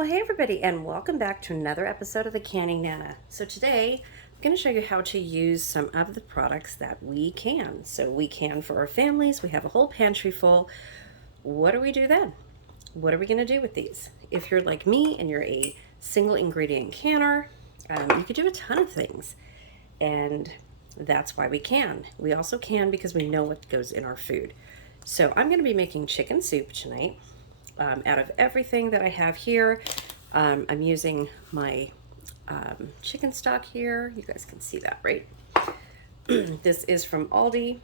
Well, hey everybody, and welcome back to another episode of the Canning Nana. So today I'm going to show you how to use some of the products that we can. So we can for our families. We have a whole pantry full. What do we do then? What are we going to do with these? If you're like me and you're a single ingredient canner, you could do a ton of things. And that's why we can. We also can because we know what goes in our food. So I'm going to be making chicken soup tonight. Out of everything that I have here, I'm using my chicken stock here. You guys can see that, right? This is from Aldi.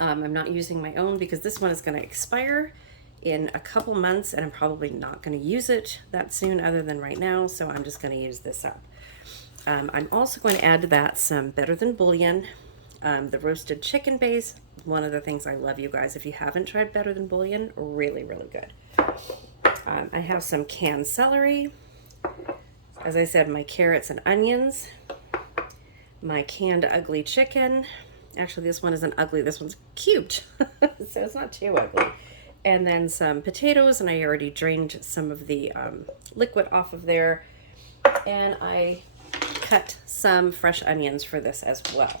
I'm not using my own because this one is going to expire in a couple months and I'm probably not going to use it that soon other than right now, so I'm just going to use this up. I'm also going to add to that some Better Than Bouillon, the roasted chicken base. One of the things I love, you guys, if you haven't tried Better Than Bouillon, really, really good. I have some canned celery. As I said, my carrots and onions. My canned ugly chicken. Actually, this one isn't ugly. This one's cubed, so it's not too ugly. And then some potatoes, and I already drained some of the liquid off of there. And I cut some fresh onions for this as well.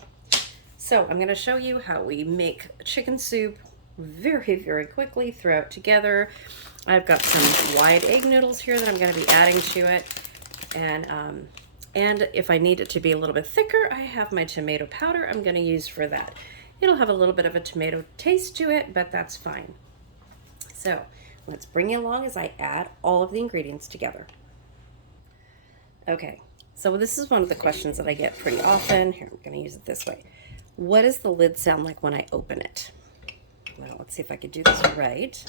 So I'm going to show you how we make chicken soup very, very quickly, throw it together. I've got some wide egg noodles here that I'm going to be adding to it. And if I need it to be a little bit thicker, I have my tomato powder I'm going to use for that. It'll have a little bit of a tomato taste to it, but that's fine. So let's bring you along as I add all of the ingredients together. Okay, so this is one of the questions that I get pretty often. Here, I'm going to use it this way. What does the lid sound like when I open it? Well, let's see if I could do this right.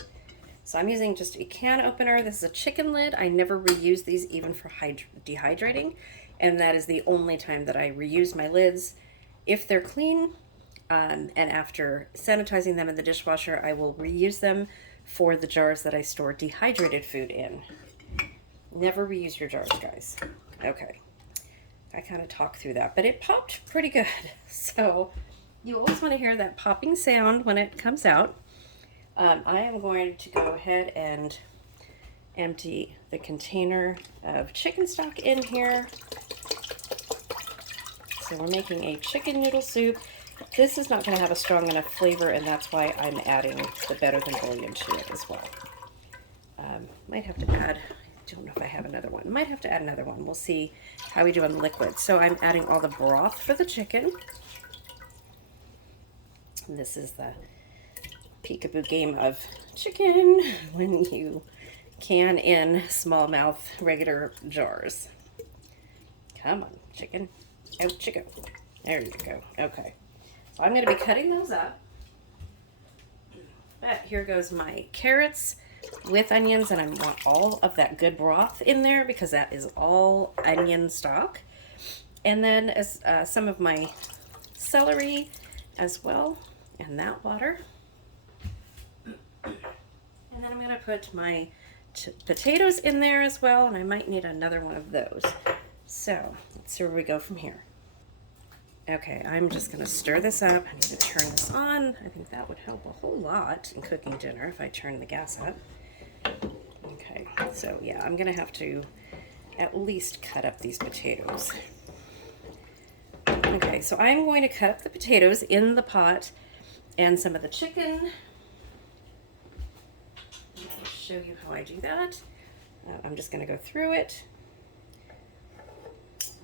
So I'm using just a can opener. This is a chicken lid. I never reuse these even for dehydrating. And that is the only time that I reuse my lids. If they're clean, and after sanitizing them in the dishwasher, I will reuse them for the jars that I store dehydrated food in. Never reuse your jars, guys. Okay. I kind of talked through that, but it popped pretty good. So you always want to hear that popping sound when it comes out. I am going to go ahead and empty the container of chicken stock in here. So we're making a chicken noodle soup. This is not going to have a strong enough flavor, and that's why I'm adding the Better Than Bouillon to it as well. Might have to add, I don't know if I have another one. Might have to add another one. We'll see how we do on the liquid. So I'm adding all the broth for the chicken. And this is the peekaboo game of chicken when you can in smallmouth regular jars. Come on, chicken. Out you go. There you go. Okay. So I'm going to be cutting those up. But here goes my carrots with onions, and I want all of that good broth in there because that is all onion stock. And then as some of my celery as well, and that water. And then I'm going to put my potatoes in there as well, and I might need another one of those. So let's see where we go from here. Okay, I'm just going to stir this up. I need to turn this on. I think that would help a whole lot in cooking dinner if I turn the gas up. Okay, so yeah, I'm going to have to at least cut up these potatoes. Okay, so I'm going to cut up the potatoes in the pot and some of the chicken. I'll show you how I do that. I'm just going to go through it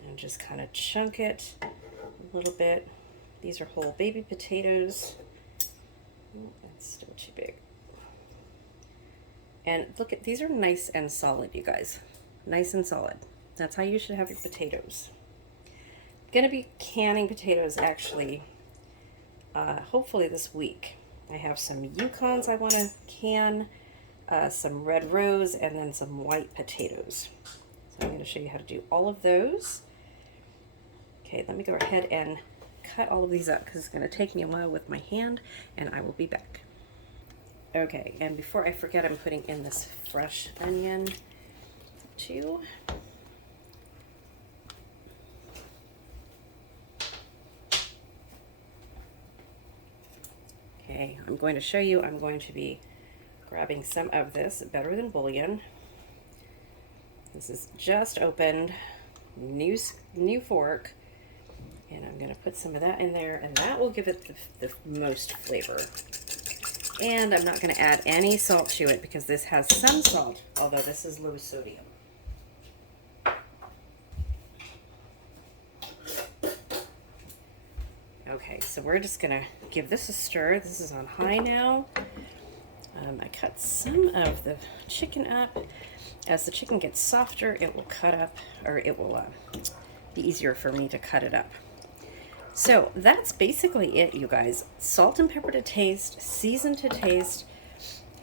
and just kind of chunk it a little bit. These are whole baby potatoes. Oh, that's still too big. And look at, these are nice and solid, you guys. Nice and solid. That's how you should have your potatoes. I'm going to be canning potatoes actually, hopefully this week. I have some Yukons I want to can, some red rose, and then some white potatoes. So I'm going to show you how to do all of those. Okay, let me go ahead and cut all of these up because it's going to take me a while with my hand, and I will be back. Okay, and before I forget, I'm putting in this fresh onion too. Okay, I'm going to show you, I'm going to be grabbing some of this Better Than Bouillon. This is just opened, new fork, and I'm going to put some of that in there, and that will give it the most flavor. And I'm not going to add any salt to it because this has some salt, although this is low sodium. Okay, so we're just going to give this a stir. This is on high now. I cut some of the chicken up. As the chicken gets softer, it will cut up, or it will be easier for me to cut it up. So that's basically it, you guys. Salt and pepper to taste, season to taste.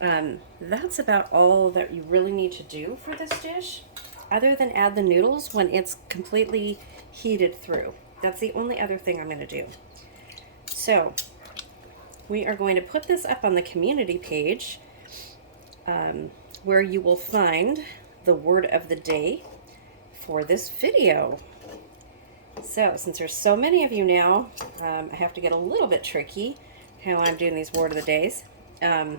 That's about all that you really need to do for this dish, other than add the noodles when it's completely heated through. That's the only other thing I'm going to do. So we are going to put this up on the community page, where you will find the word of the day for this video. So since there's so many of you now, I have to get a little bit tricky how I'm doing these word of the days. There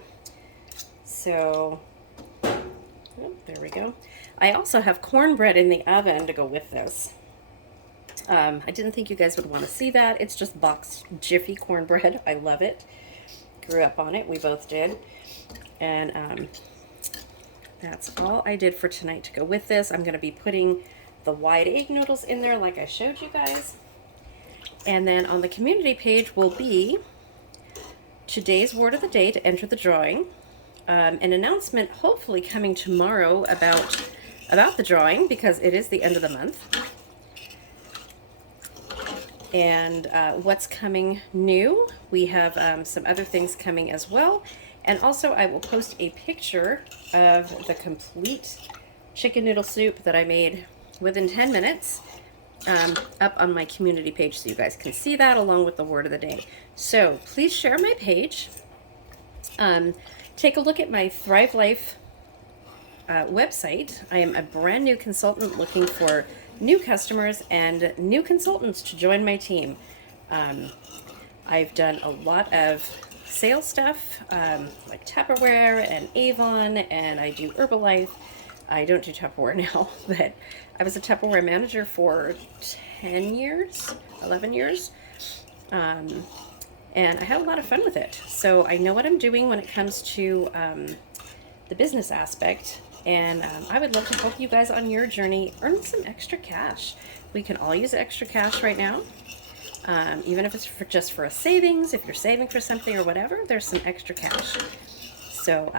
we go. I also have cornbread in the oven to go with this. I didn't think you guys would want to see that. It's just boxed Jiffy cornbread. I love it. Grew up on it. We both did. And that's all I did for tonight to go with this. I'm going to be putting the wide egg noodles in there like I showed you guys. And then on the community page will be today's word of the day to enter the drawing. An announcement hopefully coming tomorrow about the drawing, because it is the end of the month. And what's coming new. We have some other things coming as well. And also I will post a picture of the complete chicken noodle soup that I made within 10 minutes up on my community page so you guys can see that along with the word of the day. So please share my page. Take a look at my Thrive Life website. I am a brand new consultant looking for new customers and new consultants to join my team. I've done a lot of sales stuff, like Tupperware and Avon, and I do Herbalife. I don't do Tupperware now, but I was a Tupperware manager for 10 years, 11 years, and I had a lot of fun with it. So I know what I'm doing when it comes to the business aspect, and I would love to help you guys on your journey earn some extra cash. We can all use extra cash right now. Even if it's just for a savings, if you're saving for something or whatever, there's some extra cash. So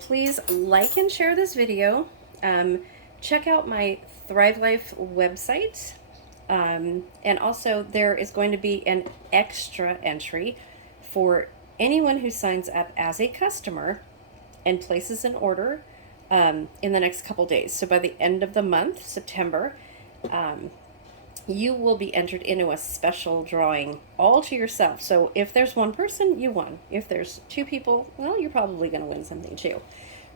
please like and share this video. Check out my Thrive Life website. And also there is going to be an extra entry for anyone who signs up as a customer and places an order in the next couple days. So by the end of the month, September, you will be entered into a special drawing all to yourself. So if there's one person, you won. If there's two people, well, you're probably going to win something too.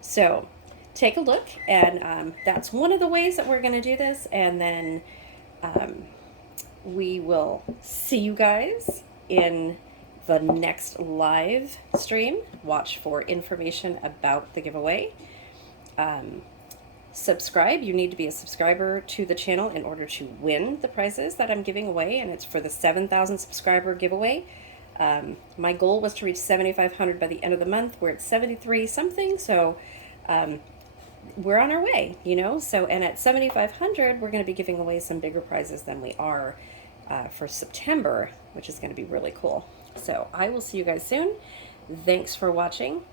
So take a look, and that's one of the ways that we're going to do this. And then we will see you guys in the next live stream. Watch for information about the giveaway. Subscribe. You need to be a subscriber to the channel in order to win the prizes that I'm giving away, and it's for the 7,000 subscriber giveaway. My goal was to reach 7,500 by the end of the month. We're at 73 something, so we're on our way, you know. So, and at 7,500, we're going to be giving away some bigger prizes than we are for September, which is going to be really cool. So I will see you guys soon. Thanks for watching,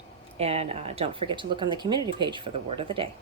and don't forget to look on the community page for the word of the day.